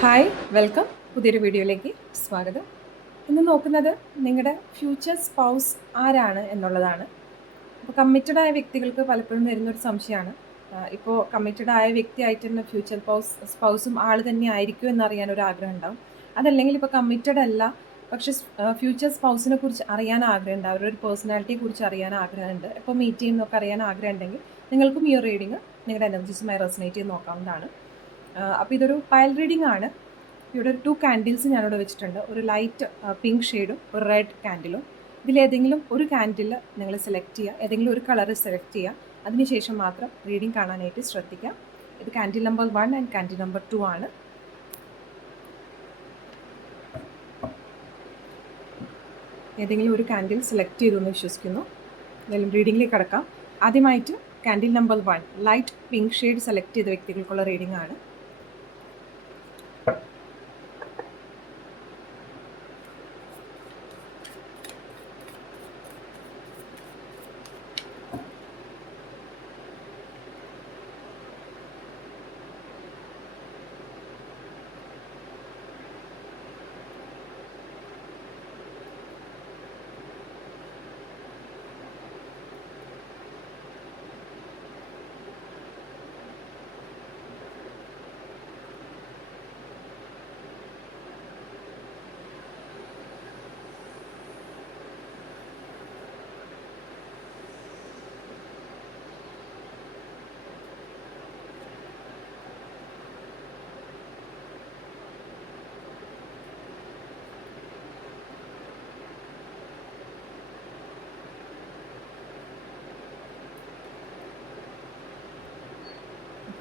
Hi welcome പുതിയൊരു വീഡിയോയിലേക്ക് സ്വാഗതം. ഇന്ന് നോക്കുന്നത് നിങ്ങളുടെ ഫ്യൂച്ചർ സ്പൗസ് ആരാണ് എന്നുള്ളതാണ്. അപ്പോൾ കമ്മിറ്റഡ് ആയ വ്യക്തികൾക്ക് പലപ്പോഴും വരുന്നൊരു സംശയമാണ്, ഇപ്പോൾ കമ്മിറ്റഡ് ആയ വ്യക്തിയായിട്ട് തന്നെ ഫ്യൂച്ചർ സ്പൗസും ആൾ തന്നെ ആയിരിക്കും എന്നറിയാൻ ഒരു ആഗ്രഹം ഉണ്ടാവും. അതല്ലെങ്കിൽ ഇപ്പോൾ കമ്മിറ്റഡ് അല്ല, പക്ഷെ ഫ്യൂച്ചർ സ്പൗസിനെ കുറിച്ച് അറിയാൻ ആഗ്രഹമുണ്ട്, അവരുടെ ഒരു പേഴ്സണാലിറ്റിയെ കുറിച്ച് അറിയാൻ ആഗ്രഹമുണ്ട്, ഇപ്പോൾ മീറ്റ് ചെയ്യുന്നതൊക്കെ അറിയാൻ ആഗ്രഹം ഉണ്ടെങ്കിൽ നിങ്ങൾക്കും ഈ ഒരു റീഡിങ് നിങ്ങളുടെ എനർജീസുമായി റെസനേറ്റ് ചെയ്ത് നോക്കാവുന്നതാണ്. അപ്പോൾ ഇതൊരു പയൽ റീഡിംഗ് ആണ്. ഇവിടെ ഒരു 2 കാൻഡിൽസ് ഞാനിവിടെ വെച്ചിട്ടുണ്ട്. ഒരു ലൈറ്റ് പിങ്ക് ഷെയ്ഡും ഒരു റെഡ് കാൻഡിലും. ഇതിലേതെങ്കിലും ഒരു കാൻഡിൽ നിങ്ങൾ സെലക്ട് ചെയ്യുക, ഏതെങ്കിലും ഒരു കളർ സെലക്ട് ചെയ്യുക. അതിനുശേഷം മാത്രം റീഡിംഗ് കാണാനായിട്ട് ശ്രദ്ധിക്കുക. ഇത് candle number 1 and candle number 2 ആണ്. ഏതെങ്കിലും ഒരു കാൻഡിൽ സെലക്ട് ചെയ്തു എന്ന് വിശ്വസിക്കുന്നു. എന്തായാലും റീഡിങ്ങിലേക്ക് കടക്കാം. ആദ്യമായിട്ട് candle number 1 light pink shade select ചെയ്ത വ്യക്തികൾക്കുള്ള റീഡിംഗ് ആണ്.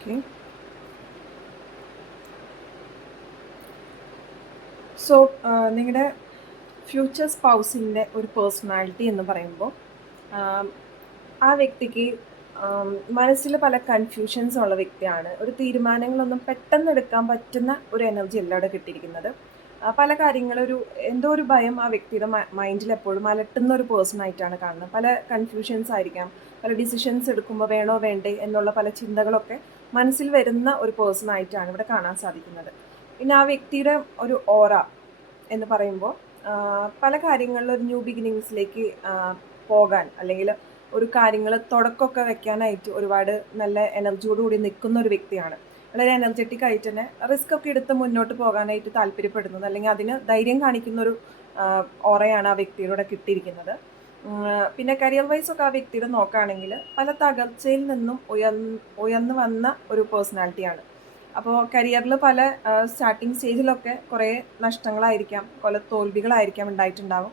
ഓക്കെ, സോ നിങ്ങളുടെ ഫ്യൂച്ചർ സ്പൗസിൻ്റെ ഒരു പേഴ്സണാലിറ്റി എന്ന് പറയുമ്പോൾ ആ വ്യക്തിക്ക് മനസ്സിൽ പല കൺഫ്യൂഷൻസ് ഉള്ള വ്യക്തിയാണ്. ഒരു തീരുമാനങ്ങളൊന്നും പെട്ടെന്ന് എടുക്കാൻ പറ്റുന്ന ഒരു എനർജി അല്ല അവിടെ കിട്ടിയിരിക്കുന്നത്. പല കാര്യങ്ങളൊരു എന്തോ ഒരു ഭയം ആ വ്യക്തിയുടെ മൈൻഡിൽ എപ്പോഴും അലട്ടുന്ന ഒരു പേഴ്സൺ ആയിട്ടാണ് കാണുന്നത്. പല കൺഫ്യൂഷൻസ് ആയിരിക്കാം, പല ഡിസിഷൻസ് എടുക്കുമ്പോൾ വേണോ വേണ്ടേ എന്നുള്ള പല ചിന്തകളൊക്കെ മനസ്സിൽ വരുന്ന ഒരു പേഴ്സൺ ആയിട്ടാണ് ഇവിടെ കാണാൻ സാധിക്കുന്നത്. പിന്നെ ആ വ്യക്തിയുടെ ഒരു ഓറ എന്ന് പറയുമ്പോൾ പല കാര്യങ്ങളിലും ഒരു ന്യൂ ബിഗിനിങ്സിലേക്ക് പോകാൻ, അല്ലെങ്കിൽ ഒരു കാര്യങ്ങൾ തുടക്കമൊക്കെ വെക്കാനായിട്ട് ഒരുപാട് നല്ല എനർജിയോടുകൂടി നിൽക്കുന്ന ഒരു വ്യക്തിയാണ്. വളരെ എനർജറ്റിക് ആയിട്ട് തന്നെ റിസ്ക് ഒക്കെ എടുത്ത് മുന്നോട്ട് പോകാനായിട്ട് താല്പര്യപ്പെടുന്നത്, അല്ലെങ്കിൽ അതിന് ധൈര്യം കാണിക്കുന്ന ഒരു ഓറയാണ് ആ വ്യക്തിയുടെ കിട്ടിയിരിക്കുന്നത്. പിന്നെ കരിയർ വൈസ് ഒക്കെ ആ വ്യക്തിയുടെ നോക്കുകയാണെങ്കിൽ പല തകർച്ചയിൽ നിന്നും ഉയർന്നു വന്ന ഒരു പേഴ്സണാലിറ്റിയാണ്. അപ്പോൾ കരിയറിൽ പല സ്റ്റാർട്ടിങ് സ്റ്റേജിലൊക്കെ കുറേ നഷ്ടങ്ങളായിരിക്കാം, പല തോൽവികളായിരിക്കാം ഉണ്ടായിട്ടുണ്ടാവും.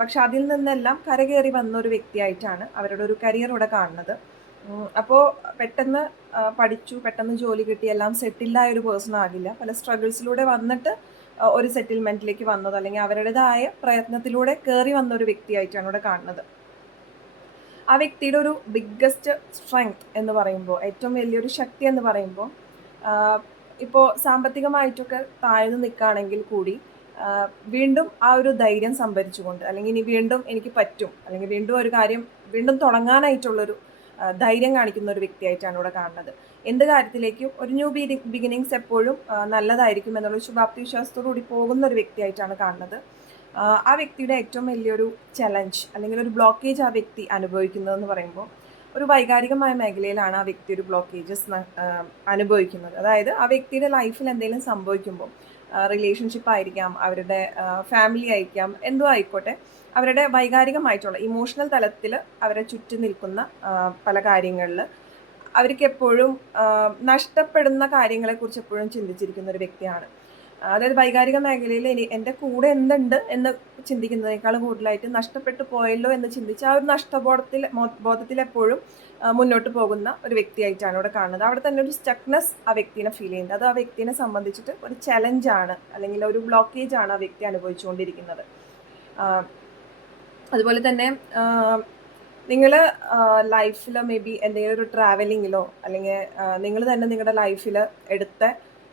പക്ഷെ അതിൽ നിന്നെല്ലാം കരകയറി വന്ന ഒരു വ്യക്തിയായിട്ടാണ് അവരുടെ ഒരു കരിയർ ഇവിടെ കാണുന്നത്. അപ്പോൾ പെട്ടെന്ന് പഠിച്ചു, പെട്ടെന്ന് ജോലി കിട്ടി, എല്ലാം സെറ്റിൽഡായ ഒരു പേഴ്സൺ ആകില്ല. പല സ്ട്രഗിൾസിലൂടെ വന്നിട്ട് ഒരു സെറ്റിൽമെൻറ്റിലേക്ക് വന്നത്, അല്ലെങ്കിൽ അവരുടേതായ പ്രയത്നത്തിലൂടെ കയറി വന്ന ഒരു വ്യക്തിയായിട്ടാണ് ഇവിടെ കാണുന്നത്. ആ വ്യക്തിയുടെ ഒരു ബിഗ്ഗസ്റ്റ് സ്ട്രെങ്ത് എന്ന് പറയുമ്പോൾ, ഏറ്റവും വലിയൊരു ശക്തി എന്ന് പറയുമ്പോൾ, ഇപ്പോൾ സാമ്പത്തികമായിട്ടൊക്കെ താഴ്ന്നു നിൽക്കുകയാണെങ്കിൽ കൂടി വീണ്ടും ആ ഒരു ധൈര്യം സംഭരിച്ചുകൊണ്ട്, അല്ലെങ്കിൽ ഇനി വീണ്ടും എനിക്ക് പറ്റും, അല്ലെങ്കിൽ വീണ്ടും ഒരു കാര്യം വീണ്ടും തുടങ്ങാനായിട്ടുള്ളൊരു ധൈര്യം കാണിക്കുന്ന ഒരു വ്യക്തിയായിട്ടാണ് ഇവിടെ കാണുന്നത്. എന്ത് കാര്യത്തിലേക്കും ഒരു ന്യൂ ബിഗിനിങ്സ് എപ്പോഴും നല്ലതായിരിക്കും എന്നുള്ള ശുഭാപ്തി വിശ്വാസത്തോടു കൂടി പോകുന്ന ഒരു വ്യക്തിയായിട്ടാണ് കാണുന്നത്. ആ വ്യക്തിയുടെ ഏറ്റവും വലിയൊരു ചലഞ്ച്, അല്ലെങ്കിൽ ഒരു ബ്ലോക്കേജ് ആ വ്യക്തി അനുഭവിക്കുന്നതെന്ന് പറയുമ്പോൾ, ഒരു വൈകാരികമായ മേഖലയിലാണ് ആ വ്യക്തി ഒരു ബ്ലോക്കേജസ് അനുഭവിക്കുന്നത്. അതായത് ആ വ്യക്തിയുടെ ലൈഫിൽ എന്തെങ്കിലും സംഭവിക്കുമ്പോൾ, റിലേഷൻഷിപ്പ് ആയിരിക്കാം, അവരുടെ ഫാമിലി ആയിരിക്കാം, എന്തോ ആയിക്കോട്ടെ, അവരുടെ വൈകാരികമായിട്ടുള്ള ഇമോഷണൽ തലത്തിൽ അവരെ ചുറ്റി നിൽക്കുന്ന പല കാര്യങ്ങളിൽ അവർക്ക് എപ്പോഴും നഷ്ടപ്പെടുന്ന കാര്യങ്ങളെക്കുറിച്ച് എപ്പോഴും ചിന്തിച്ചിരിക്കുന്ന ഒരു വ്യക്തിയാണ്. അതായത് വൈകാരിക മേഖലയിൽ എൻ്റെ കൂടെ എന്തുണ്ട് എന്ന് ചിന്തിക്കുന്നതിനേക്കാളും കൂടുതലായിട്ട് നഷ്ടപ്പെട്ടു പോയല്ലോ എന്ന് ചിന്തിച്ച് ആ ഒരു ബോധത്തിൽ എപ്പോഴും മുന്നോട്ട് പോകുന്ന ഒരു വ്യക്തിയായിട്ടാണ് ഇവിടെ കാണുന്നത്. അവിടെ തന്നെ ഒരു സ്റ്റക്നെസ് ആ വ്യക്തിനെ ഫീൽ ചെയ്യുന്നത്. അത് ആ വ്യക്തിനെ സംബന്ധിച്ചിട്ട് ഒരു ചലഞ്ചാണ്, അല്ലെങ്കിൽ ഒരു ബ്ലോക്കേജ് ആണ് ആ വ്യക്തി അനുഭവിച്ചുകൊണ്ടിരിക്കുന്നത്. അതുപോലെ തന്നെ നിങ്ങൾ ലൈഫിൽ മേ ബി എന്തെങ്കിലും ഒരു ട്രാവലിങ്ങിലോ, അല്ലെങ്കിൽ നിങ്ങൾ തന്നെ നിങ്ങളുടെ ലൈഫിൽ എടുത്ത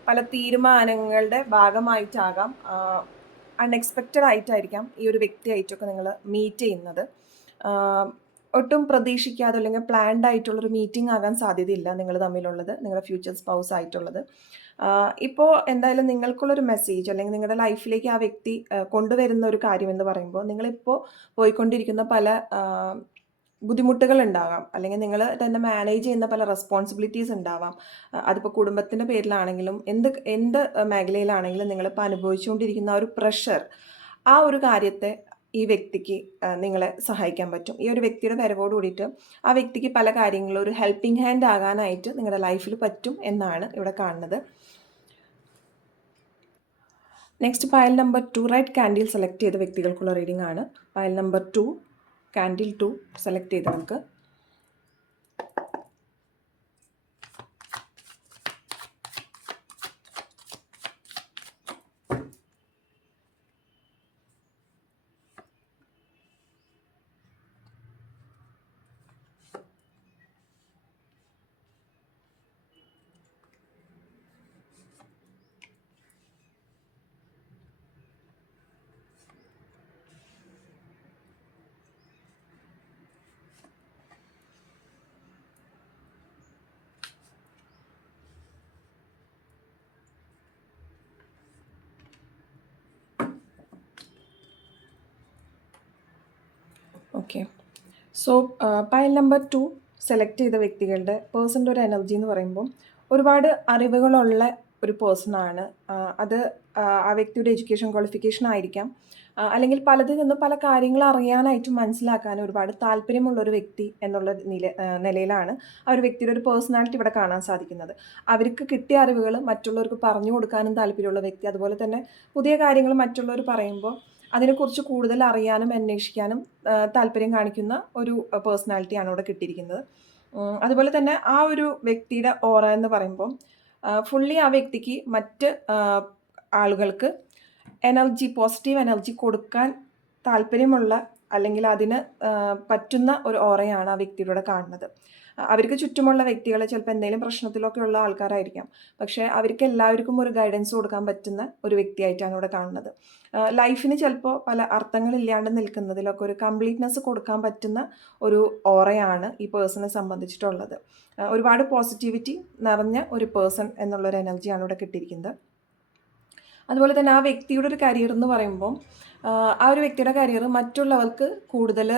പല തീരുമാനങ്ങളുടെ ഭാഗമായിട്ടാകാം, അൺഎക്സ്പെക്റ്റഡ് ആയിട്ടായിരിക്കാം ഈ ഒരു വ്യക്തിയായിട്ടൊക്കെ നിങ്ങൾ മീറ്റ് ചെയ്യുന്നത്. ഒട്ടും പ്രതീക്ഷിക്കാതെ അല്ലെങ്കിൽ പ്ലാൻഡ് ആയിട്ടുള്ളൊരു മീറ്റിംഗ് ആകാൻ സാധ്യതയില്ല നിങ്ങൾ തമ്മിലുള്ളത്, നിങ്ങളുടെ ഫ്യൂച്ചർ സ്പൗസ് ആയിട്ടുള്ളത്. ഇപ്പോൾ എന്തായാലും നിങ്ങൾക്കുള്ളൊരു മെസ്സേജ് അല്ലെങ്കിൽ നിങ്ങളുടെ ലൈഫിലേക്ക് ആ വ്യക്തി കൊണ്ടുവരുന്ന ഒരു കാര്യം എന്ന് പറയുമ്പോൾ നിങ്ങളിപ്പോൾ പോയിക്കൊണ്ടിരിക്കുന്ന പല ബുദ്ധിമുട്ടുകൾ ഉണ്ടാകാം. അല്ലെങ്കിൽ നിങ്ങൾ തന്നെ മാനേജ് ചെയ്യുന്ന പല റെസ്പോൺസിബിലിറ്റീസ് ഉണ്ടാവാം. അതിപ്പോൾ കുടുംബത്തിൻ്റെ പേരിലാണെങ്കിലും എന്ത് മേഖലയിലാണെങ്കിലും നിങ്ങളിപ്പോൾ അനുഭവിച്ചുകൊണ്ടിരിക്കുന്ന ആ ഒരു പ്രഷർ, ആ ഒരു കാര്യത്തെ ഈ വ്യക്തിക്ക് നിങ്ങളെ സഹായിക്കാൻ പറ്റും. ഈ ഒരു വ്യക്തിയുടെ വരവോട് കൂടിയിട്ട് ആ വ്യക്തിക്ക് പല കാര്യങ്ങളും ഒരു ഹെൽപ്പിംഗ് ഹാൻഡ് ആകാനായിട്ട് നിങ്ങളുടെ ലൈഫിൽ പറ്റും എന്നാണ് ഇവിടെ കാണുന്നത്. Next pile number 2 right candle select ചെയ്ത വ്യക്തികൾക്കുള്ള റീഡിംഗ് ആണ്. പയൽ നമ്പർ 2 കാൻഡിൽ 2 സെലക്ട് ചെയ്ത് നമുക്ക് ഓക്കെ. സോ പയൽ നമ്പർ 2 സെലക്ട് ചെയ്ത വ്യക്തികളുടെ പേഴ്സൻ്റെ ഒരു എനർജി എന്ന് പറയുമ്പോൾ ഒരുപാട് അറിവുകളുള്ള ഒരു പേഴ്സണാണ്. അത് ആ വ്യക്തിയുടെ എഡ്യൂക്കേഷൻ ക്വാളിഫിക്കേഷൻ ആയിരിക്കാം, അല്ലെങ്കിൽ പലതിൽ നിന്നും പല കാര്യങ്ങൾ അറിയാനായിട്ടും മനസ്സിലാക്കാനും ഒരുപാട് താല്പര്യമുള്ള ഒരു വ്യക്തി എന്നുള്ള നിലയിലാണ് ആ ഒരു വ്യക്തിയുടെ ഒരു പേഴ്സണാലിറ്റി ഇവിടെ കാണാൻ സാധിക്കുന്നത്. അവർക്ക് കിട്ടിയ അറിവുകൾ മറ്റുള്ളവർക്ക് പറഞ്ഞു കൊടുക്കാനും താല്പര്യമുള്ള വ്യക്തി, അതുപോലെ തന്നെ പുതിയ കാര്യങ്ങൾ മറ്റുള്ളവർ പറയുമ്പോൾ അതിനെക്കുറിച്ച് കൂടുതൽ അറിയാനും അന്വേഷിക്കാനും താല്പര്യം കാണിക്കുന്ന ഒരു പേഴ്സണാലിറ്റിയാണ് ഇവിടെ കിട്ടിയിരിക്കുന്നത്. അതുപോലെ തന്നെ ആ ഒരു വ്യക്തിയുടെ ഓറ എന്ന് പറയുമ്പോൾ ഫുള്ളി ആ വ്യക്തിക്ക് മറ്റ് ആളുകൾക്ക് എനർജി, പോസിറ്റീവ് എനർജി കൊടുക്കാൻ താല്പര്യമുള്ള അല്ലെങ്കിൽ അതിന് പറ്റുന്ന ഒരു ഓറയാണ് ആ വ്യക്തിയുടെ കാണുന്നത്. അവർക്ക് ചുറ്റുമുള്ള വ്യക്തികൾ ചിലപ്പോൾ എന്തെങ്കിലും പ്രശ്നത്തിലൊക്കെ ഉള്ള ആൾക്കാരായിരിക്കാം, പക്ഷേ അവർക്ക് എല്ലാവർക്കും ഒരു ഗൈഡൻസ് കൊടുക്കാൻ പറ്റുന്ന ഒരു വ്യക്തിയായിട്ടാണ് ഇവിടെ കാണുന്നത്. ലൈഫിന് ചിലപ്പോൾ പല അർത്ഥങ്ങളില്ലാണ്ട് നിൽക്കുന്നതിലൊക്കെ ഒരു കംപ്ലീറ്റ്നെസ് കൊടുക്കാൻ പറ്റുന്ന ഒരു ഓറയാണ് ഈ പേഴ്സണെ സംബന്ധിച്ചിട്ടുള്ളത്. ഒരുപാട് പോസിറ്റിവിറ്റി നിറഞ്ഞ ഒരു പേഴ്സൺ എന്നുള്ളൊരു എനർജിയാണ് ഇവിടെ കിട്ടിയിരിക്കുന്നത്. അതുപോലെ തന്നെ ആ വ്യക്തിയുടെ ഒരു കരിയർ എന്ന് പറയുമ്പോൾ ആ ഒരു വ്യക്തിയുടെ കരിയർ മറ്റുള്ളവർക്ക് കൂടുതൽ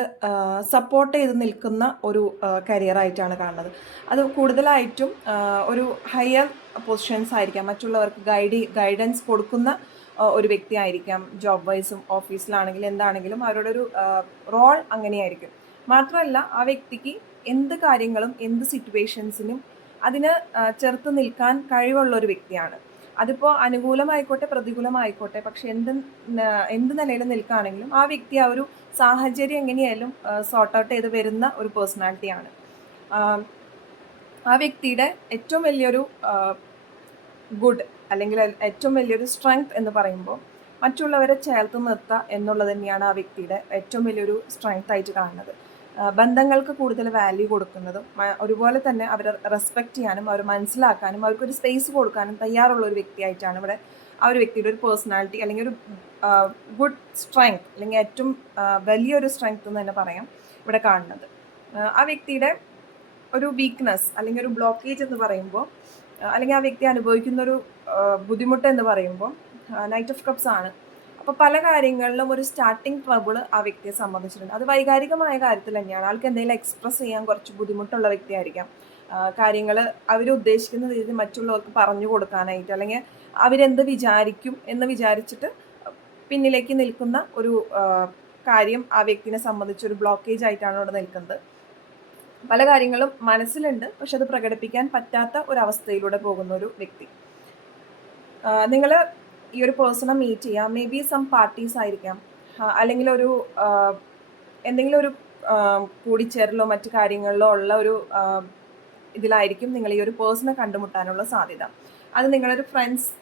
സപ്പോർട്ട് ചെയ്ത് നിൽക്കുന്ന ഒരു കരിയറായിട്ടാണ് കാണുന്നത്. അത് കൂടുതലായിട്ടും ഒരു ഹയർ പൊസിഷൻസ് ആയിരിക്കാം, മറ്റുള്ളവർക്ക് ഗൈഡൻസ് കൊടുക്കുന്ന ഒരു വ്യക്തി ആയിരിക്കാം. ജോബ് വൈസും ഓഫീസിലാണെങ്കിലും എന്താണെങ്കിലും അവരുടെ ഒരു റോൾ അങ്ങനെയായിരിക്കും. മാത്രമല്ല ആ വ്യക്തിക്ക് എന്ത് കാര്യങ്ങളും എന്ത് സിറ്റുവേഷൻസിനും അതിന് ചെറുത്ത് നിൽക്കാൻ കഴിവുള്ള ഒരു വ്യക്തിയാണ്. അതിപ്പോൾ അനുകൂലമായിക്കോട്ടെ പ്രതികൂലമായിക്കോട്ടെ, പക്ഷെ എന്ത് നിലയിൽ നിൽക്കുകയാണെങ്കിലും ആ വ്യക്തി ആ ഒരു സാഹചര്യം എങ്ങനെയായാലും സോർട്ട് ഔട്ട് ചെയ്ത് വരുന്ന ഒരു പേഴ്സണാലിറ്റിയാണ്. ആ വ്യക്തിയുടെ ഏറ്റവും വലിയൊരു ഗുഡ് അല്ലെങ്കിൽ ഏറ്റവും വലിയൊരു സ്ട്രെങ്ത് എന്ന് പറയുമ്പോൾ മറ്റുള്ളവരെ ചേർത്ത് നിർത്തുക എന്നുള്ളത് തന്നെയാണ് ആ വ്യക്തിയുടെ ഏറ്റവും വലിയൊരു സ്ട്രെങ്ത് ആയിട്ട് കാണുന്നത്. ബന്ധങ്ങൾക്ക് കൂടുതൽ വാല്യൂ കൊടുക്കുന്നതും ഒരുപോലെ തന്നെ അവരെ റെസ്പെക്റ്റ് ചെയ്യാനും അവർ മനസ്സിലാക്കാനും അവർക്കൊരു സ്പേസ് കൊടുക്കാനും തയ്യാറുള്ള ഒരു വ്യക്തിയായിട്ടാണ് ഇവിടെ ആ ഒരു വ്യക്തിയുടെ ഒരു പേഴ്സണാലിറ്റി അല്ലെങ്കിൽ ഒരു ഗുഡ് സ്ട്രെങ്ത് അല്ലെങ്കിൽ ഏറ്റവും വലിയൊരു സ്ട്രെങ്ത് എന്ന് തന്നെ പറയാം ഇവിടെ കാണുന്നത്. ആ വ്യക്തിയുടെ ഒരു വീക്ക്നെസ് അല്ലെങ്കിൽ ഒരു ബ്ലോക്കേജ് എന്ന് പറയുമ്പോൾ അല്ലെങ്കിൽ ആ വ്യക്തി അനുഭവിക്കുന്ന ഒരു ബുദ്ധിമുട്ട് എന്ന് പറയുമ്പോൾ നൈറ്റ് ഓഫ് കപ്സ് ആണ്. അപ്പോൾ പല കാര്യങ്ങളിലും ഒരു സ്റ്റാർട്ടിങ് ട്രബിൾ ആ വ്യക്തിയെ സംബന്ധിച്ചിട്ടുണ്ട്. അത് വൈകാരികമായ കാര്യത്തിൽ തന്നെയാണ്. ആൾക്ക് എന്തെങ്കിലും എക്സ്പ്രസ് ചെയ്യാൻ കുറച്ച് ബുദ്ധിമുട്ടുള്ള വ്യക്തിയായിരിക്കാം. കാര്യങ്ങൾ അവർ ഉദ്ദേശിക്കുന്ന രീതിയിൽ മറ്റുള്ളവർക്ക് പറഞ്ഞു കൊടുക്കാനായിട്ട്, അല്ലെങ്കിൽ അവരെന്ത് വിചാരിക്കും എന്ന് വിചാരിച്ചിട്ട് പിന്നിലേക്ക് നിൽക്കുന്ന ഒരു കാര്യം ആ വ്യക്തിനെ സംബന്ധിച്ചൊരു ബ്ലോക്കേജ് ആയിട്ടാണ് അവിടെ നിൽക്കുന്നത്. പല കാര്യങ്ങളും മനസ്സിലുണ്ട്, പക്ഷെ അത് പ്രകടിപ്പിക്കാൻ പറ്റാത്ത ഒരവസ്ഥയിലൂടെ പോകുന്ന ഒരു വ്യക്തി. നിങ്ങൾ ഈ ഒരു പേഴ്സണെ മീറ്റ് ചെയ്യാം, മേ ബി സം പാർട്ടീസ് ആയിരിക്കാം, അല്ലെങ്കിൽ ഒരു എന്തെങ്കിലും ഒരു കൂടിച്ചേരലോ മറ്റു കാര്യങ്ങളിലോ ഉള്ള ഒരു ഇതിലായിരിക്കും നിങ്ങൾ ഈ ഒരു പേഴ്സണെ കണ്ടുമുട്ടാനുള്ള സാധ്യത. അത് നിങ്ങളൊരു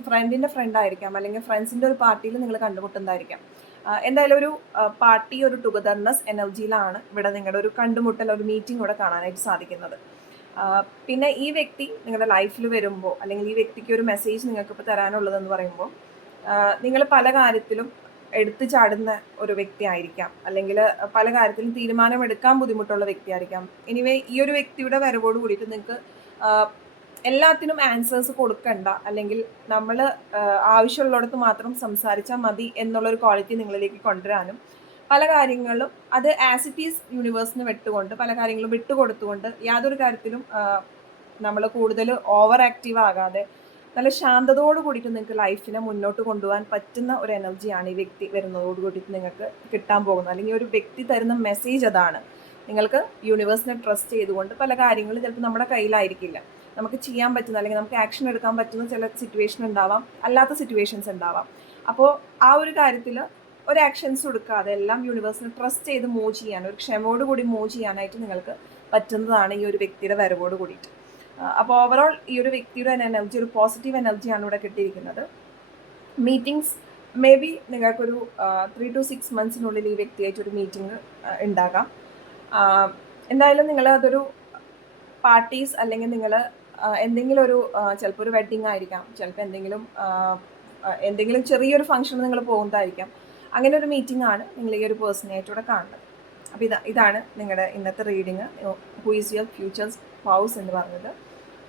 ഫ്രണ്ടിൻ്റെ ഫ്രണ്ടായിരിക്കാം, അല്ലെങ്കിൽ ഫ്രണ്ട്സിൻ്റെ ഒരു പാർട്ടിയിൽ നിങ്ങൾ കണ്ടുമുട്ടുന്നതായിരിക്കാം. എന്തായാലും ഒരു പാർട്ടി, ഒരു ടുഗദർനെസ് എനർജിയിലാണ് ഇവിടെ നിങ്ങളുടെ ഒരു കണ്ടുമുട്ടൽ, ഒരു മീറ്റിംഗ് ഇവിടെ കാണാനായിട്ട് സാധിക്കുന്നത്. പിന്നെ ഈ വ്യക്തി നിങ്ങളുടെ ലൈഫിൽ വരുമ്പോൾ, അല്ലെങ്കിൽ ഈ വ്യക്തിക്ക് ഒരു മെസ്സേജ് നിങ്ങൾക്ക് ഇപ്പോൾ തരാനുള്ളതെന്ന് പറയുമ്പോൾ, നിങ്ങൾ പല കാര്യത്തിലും എടുത്തു ചാടുന്ന ഒരു വ്യക്തി ആയിരിക്കാം, അല്ലെങ്കിൽ പല കാര്യത്തിലും തീരുമാനമെടുക്കാൻ ബുദ്ധിമുട്ടുള്ള വ്യക്തിയായിരിക്കാം. എനിവേ ഈ ഒരു വ്യക്തിയുടെ വരവോട് കൂടിയിട്ട് നിങ്ങൾക്ക് എല്ലാത്തിനും ആൻസേഴ്സ് കൊടുക്കണ്ട, അല്ലെങ്കിൽ നമ്മൾ ആവശ്യമുള്ളിടത്ത് മാത്രം സംസാരിച്ചാൽ മതി എന്നുള്ളൊരു ക്വാളിറ്റി നിങ്ങളിലേക്ക് കൊണ്ടുവരാനും, പല കാര്യങ്ങളും അത് ആസ് ഇറ്റ് ഈസ് യൂണിവേഴ്സിന് വിട്ടുകൊണ്ട്, പല കാര്യങ്ങളും വിട്ടുകൊടുത്തുകൊണ്ട്, യാതൊരു കാര്യത്തിലും നമ്മൾ കൂടുതൽ ഓവർ ആക്റ്റീവ് ആകാതെ നല്ല ശാന്തതയോട് കൂടിയിട്ട് നിങ്ങൾക്ക് ലൈഫിനെ മുന്നോട്ട് കൊണ്ടുപോകാൻ പറ്റുന്ന ഒരു എനർജിയാണ് ഈ വ്യക്തി വരുന്നതോട് കൂടിയിട്ട് നിങ്ങൾക്ക് കിട്ടാൻ പോകുന്നത്. അല്ലെങ്കിൽ ഒരു വ്യക്തി തരുന്ന മെസ്സേജ് അതാണ്. നിങ്ങൾക്ക് യൂണിവേഴ്സിനെ ട്രസ്റ്റ് ചെയ്തുകൊണ്ട് പല കാര്യങ്ങളും ചിലപ്പോൾ നമ്മുടെ കയ്യിലായിരിക്കില്ല, നമുക്ക് ചെയ്യാൻ പറ്റുന്ന അല്ലെങ്കിൽ നമുക്ക് ആക്ഷൻ എടുക്കാൻ പറ്റുന്ന ചില സിറ്റുവേഷൻ ഉണ്ടാവാം, അല്ലാത്ത സിറ്റുവേഷൻസ് ഉണ്ടാവാം. അപ്പോൾ ആ ഒരു കാര്യത്തിൽ ഒരു ആക്ഷൻസ് എടുക്കാതെ എല്ലാം യൂണിവേഴ്സിനെ ട്രസ്റ്റ് ചെയ്ത് മൂവ് ചെയ്യാൻ, ഒരു ക്ഷമയോട് കൂടി മൂവ് ചെയ്യാനായിട്ട് നിങ്ങൾക്ക് പറ്റുന്നതാണ് ഈ ഒരു വ്യക്തിയുടെ വരവോട് കൂടിയിട്ട്. അപ്പോൾ ഓവറോൾ ഈ ഒരു വ്യക്തിയുടെ എനർജി ഒരു പോസിറ്റീവ് എനർജിയാണ് ഇവിടെ കിട്ടിയിരിക്കുന്നത്. മീറ്റിംഗ്സ് മേ ബി നിങ്ങൾക്കൊരു 3 to 6 months ഈ വ്യക്തിയായിട്ടൊരു മീറ്റിംഗ് ഉണ്ടാകാം. എന്തായാലും നിങ്ങൾ അതൊരു പാർട്ടീസ്, അല്ലെങ്കിൽ നിങ്ങൾ എന്തെങ്കിലും ഒരു ചിലപ്പോൾ ഒരു വെഡ്ഡിങ് ആയിരിക്കാം, ചിലപ്പോൾ എന്തെങ്കിലും ചെറിയൊരു ഫംഗ്ഷന് നിങ്ങൾ പോകുന്നതായിരിക്കാം. അങ്ങനെ ഒരു മീറ്റിംഗ് ആണ് നിങ്ങൾ ഈ ഒരു പേഴ്സണായിട്ടൂടെ കാണുന്നത്. അപ്പോൾ ഇതാണ് നിങ്ങളുടെ ഇന്നത്തെ reading, who is your future spouse എന്ന് പറഞ്ഞത്.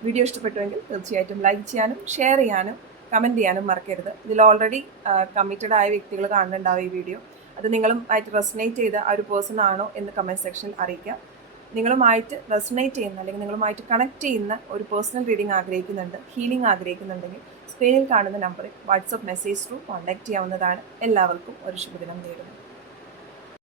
വീഡിയോ ഇഷ്ടപ്പെട്ടുവെങ്കിൽ തീർച്ചയായിട്ടും ലൈക്ക് ചെയ്യാനും ഷെയർ ചെയ്യാനും കമൻറ്റ് ചെയ്യാനും മറക്കരുത്. ഇതിൽ ഓൾറെഡി കമ്മിറ്റഡ് ആയ വ്യക്തികൾ കാണുന്നുണ്ടാവും ഈ വീഡിയോ. അത് നിങ്ങളുമായിട്ട് റെസനേറ്റ് ചെയ്ത ആ ഒരു പേഴ്സൺ ആണോ എന്ന് കമൻറ്റ് സെക്ഷനിൽ അറിയിക്കാം. നിങ്ങളുമായിട്ട് റെസനേറ്റ് ചെയ്യുന്ന, അല്ലെങ്കിൽ നിങ്ങളുമായിട്ട് കണക്ട് ചെയ്യുന്ന ഒരു പേഴ്സണൽ റീഡിംഗ് ആഗ്രഹിക്കുന്നുണ്ട്, ഹീലിംഗ് ആഗ്രഹിക്കുന്നുണ്ടെങ്കിൽ സ്ക്രീനിൽ കാണുന്ന നമ്പറിൽ വാട്സപ്പ് മെസ്സേജ് ത്രൂ കോൺടാക്ട് ചെയ്യാവുന്നതാണ്. എല്ലാവർക്കും ഒരു ശുഭദിനം നേരുന്നു.